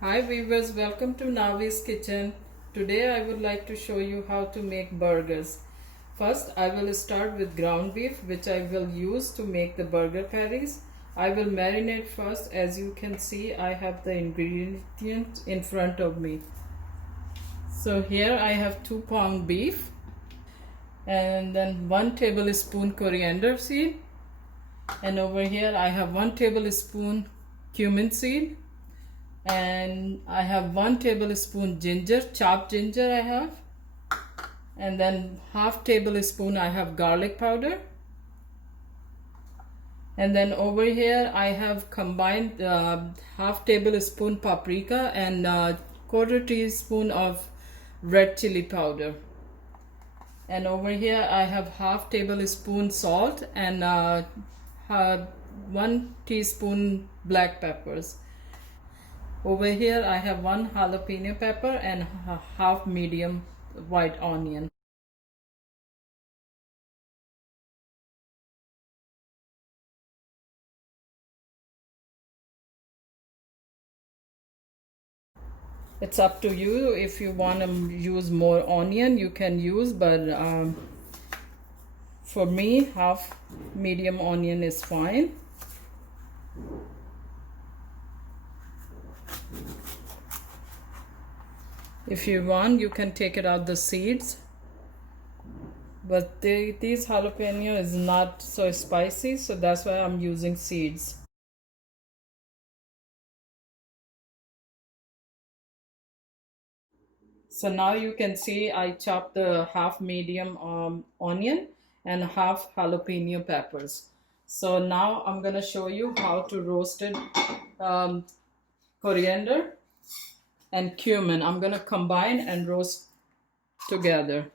Hi viewers, welcome to Navi's Kitchen. Today I would like to show you how to make burgers. First I will start with ground beef, which I will use to make the burger patties. I will marinate first. As you can see, I have the ingredients in front of me. So here I have 2 pound beef, and then 1 tablespoon coriander seed, and over here I have 1 tablespoon cumin seed, and I have 1 tablespoon ginger, chopped ginger I have, and then half tablespoon I have garlic powder, and then over here I have combined half tablespoon paprika and quarter teaspoon of red chili powder, and over here I have half tablespoon salt and 1 teaspoon black peppers. Over here I have 1 jalapeno pepper and half medium white onion. It's up to you. If you want to use more onion, you can use, but for me, half medium onion is fine. If you want, you can take it out the seeds, but these jalapeno is not so spicy, so that's why I'm using seeds. So now you can see I chopped the half medium onion and half jalapeno peppers. So now I'm gonna show you how to roasted um, coriander and cumin. I'm gonna combine and roast together.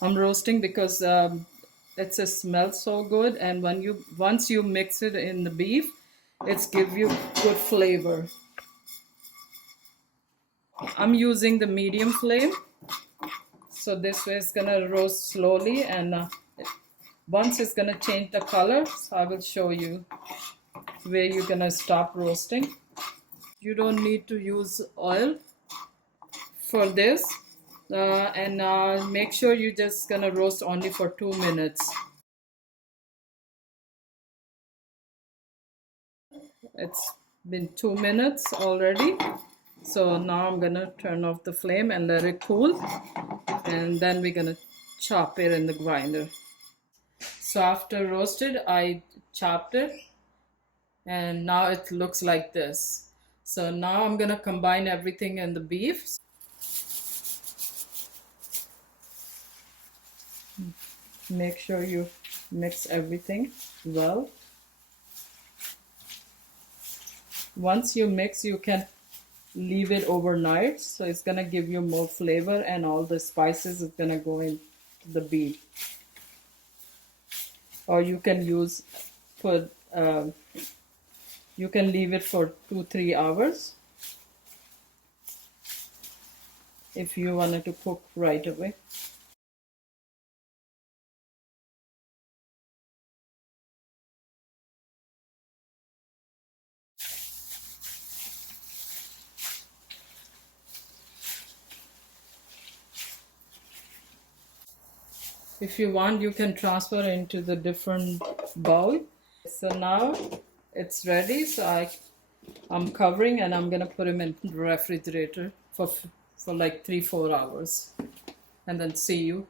I'm roasting because it smells so good, and once you mix it in the beef, it's give you good flavor. I'm using the medium flame, so this way it's gonna roast slowly, and once it's gonna change the color, so I will show you where you're gonna stop roasting. You don't need to use oil for this, and make sure you're just gonna roast only for 2 minutes. It's been 2 minutes already, so now I'm gonna turn off the flame and let it cool, and then we're gonna chop it in the grinder. So after roasted, I chopped it, and now it looks like this. So now I'm gonna combine everything in the beef. Make sure you mix everything well. Once you mix, you can leave it overnight, so it's gonna give you more flavor, and all the spices is gonna go in the beef. Or you can you can leave it for 2-3 hours if you wanted to cook right away. If you want, you can transfer into the different bowl. So now it's ready, so I'm covering, and I'm gonna put them in the refrigerator for like 3-4 hours, and then see you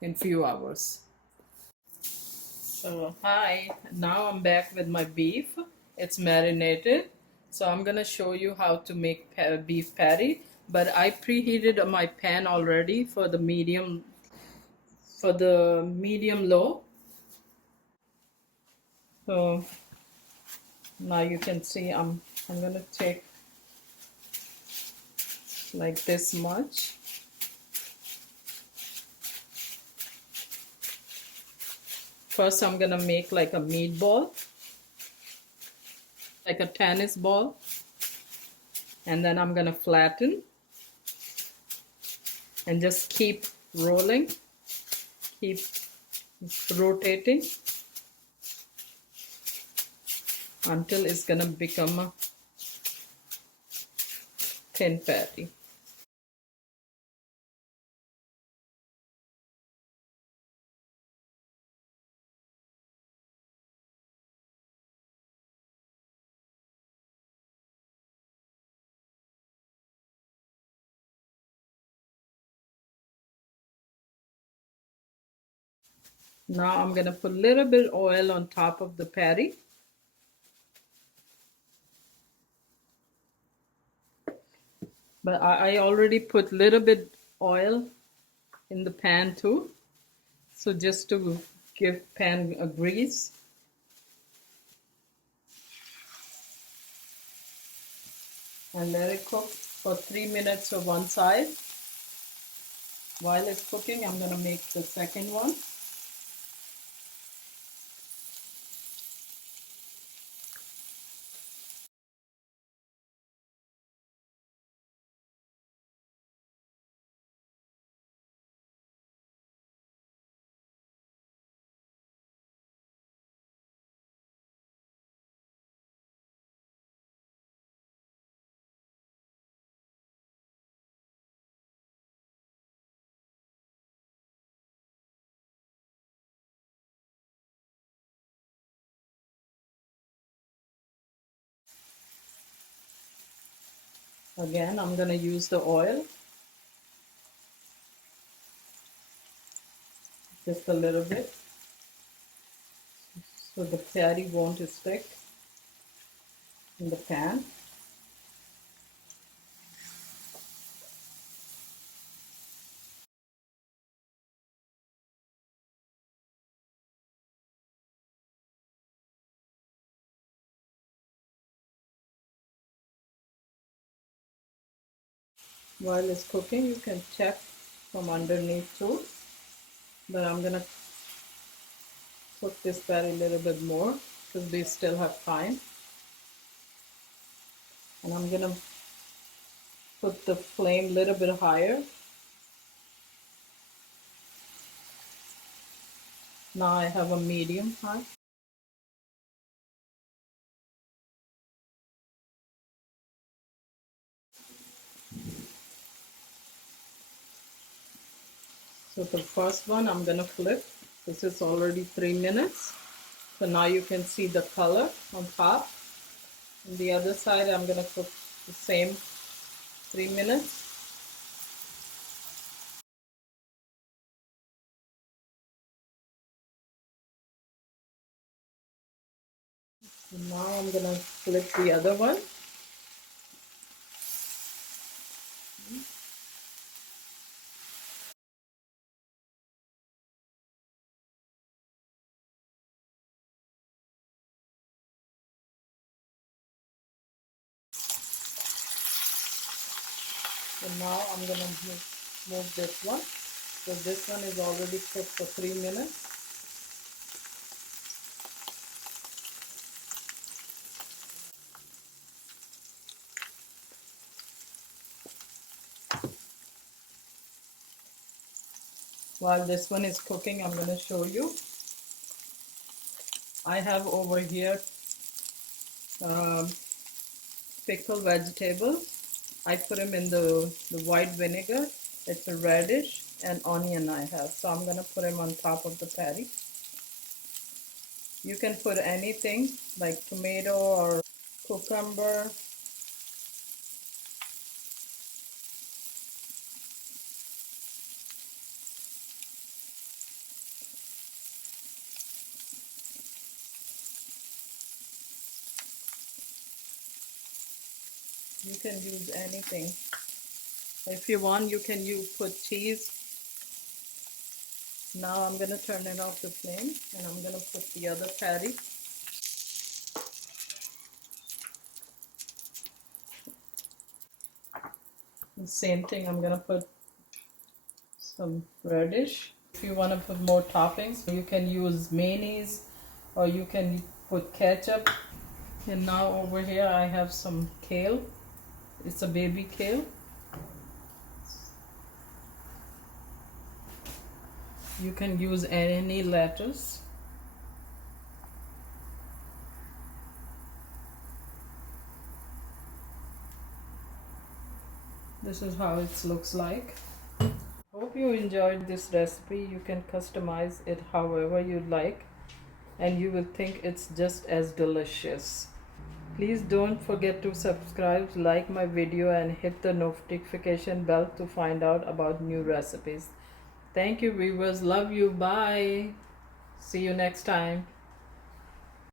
in few hours. So hi, now I'm back with my beef. It's marinated, so I'm gonna show you how to make beef patty, but I preheated my pan already for the medium low. So now you can see I'm gonna take like this much. First I'm gonna make like a meatball, like a tennis ball, and then I'm gonna flatten and just keep rolling, keep rotating. until it's gonna become a thin patty. Now I'm gonna put a little bit oil on top of the patty. But I already put a little bit oil in the pan too. So just to give pan a grease. And let it cook for 3 minutes on one side. While it's cooking, I'm gonna make the second one. Again, I'm gonna use the oil, just a little bit, so the patty won't stick in the pan. While it's cooking, you can check from underneath too. But I'm gonna cook this patty a little bit more because we still have time. And I'm gonna put the flame a little bit higher. Now I have a medium high. So the first one I'm gonna flip. This is already 3 minutes. So now you can see the color on top. On the other side I'm gonna cook the same 3 minutes. And now I'm gonna flip the other one. And now I'm gonna move this one. So this one is already cooked for 3 minutes. While this one is cooking, I'm gonna show you. I have over here um, pickled vegetables. I put them in the white vinegar. It's a radish and onion I have. So I'm gonna put them on top of the patty. You can put anything like tomato or cucumber. You can use anything. If you want, you can put cheese. Now I'm gonna turn it off the flame and I'm gonna put the other patty. The same thing, I'm gonna put some radish. If you want to put more toppings, you can use mayonnaise or you can put ketchup. And now over here I have some kale. It's a baby kale. You can use any lettuce. This is how it looks like. Hope you enjoyed this recipe. You can customize it however you like and you will think it's just as delicious. Please don't forget to subscribe, like my video and hit the notification bell to find out about new recipes. Thank you viewers. Love you. Bye. See you next time.